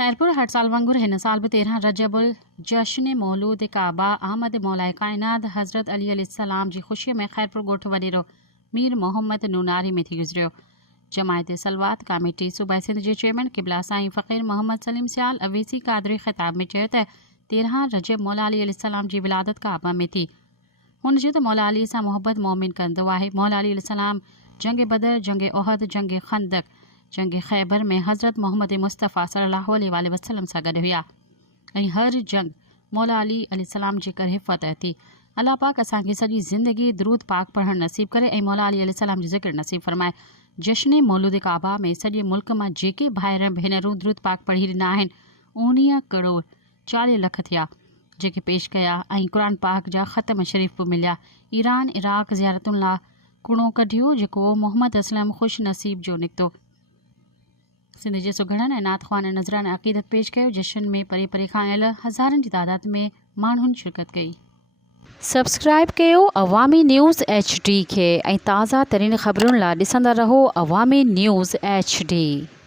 खैरपुर हर साल वांगुर हिन साल भी 13 रजबुल जश्न मौलूद काबा अहमद मौलाए कायनात हज़रत अली अलैहिस्सलाम जी खुशी में खैरपुर गोठ वडेरो मीर मोहम्मद नूनारी में थी गुजरियो। जमायत सलवात कमेटी सूबाई सिंध जे चेयरमैन किबला साईं फ़कीर मोहम्मद सलीम सियाल अवेसी कादरी ख़िताब में चयो त 13 रजब मौला अली अलैहिस्सलाम जी विलादत काबा में थी। हुन जे त मौला अली सां मोहब्बत मोमिन कंदो आहे। मौला अली अलैहिस्सलाम जंग बदर, जंग ओहद, जंग खंदक, जंग खैबर में हज़रत मोहम्मद मुस्तफ़ा सल्लल्लाहु अलैहि वसल्लम सां गॾु हुआ ऐं हर जंग मौला अली अलैहिस्सलाम जे करे फ़तह थी। अल्लाह पाक असांखे सॼी ज़िंदगी दरूद पाक पढ़णु नसीब करे ऐं मौला अली अलैहिस्सलाम जी ज़िक्र नसीब फरमाए। जश्न मौलूद काबा में सॼे मुल्क मां जेके भाइर भेनरूं दरूद पाक पढ़ी ॾिना आहिनि 19 करोड़ 40 लख थिया जेके पेश कया ऐं क़ुरान पाक जा ख़तम शरीफ़ बि मिलिया। ईरान इराक़ ज़ियारतुनि लाइ कुणो कढियो जेको मोहम्मद असलम ख़ुशि नसीब जो निकितो। सिंध जे सुघड़नि ऐं नातख़्वान नज़रान अक़ीदत पेश कयो। जश्न में परे परे खां आयल हज़ारनि जी तादाद में माण्हुनि शिरकत कई। सब्सक्राइब कयो अवामी न्यूज़ HD खे ऐं ताज़ा तरीन ख़बरुनि लाइ ॾिसंदा रहो अवामी न्यूज़ HD।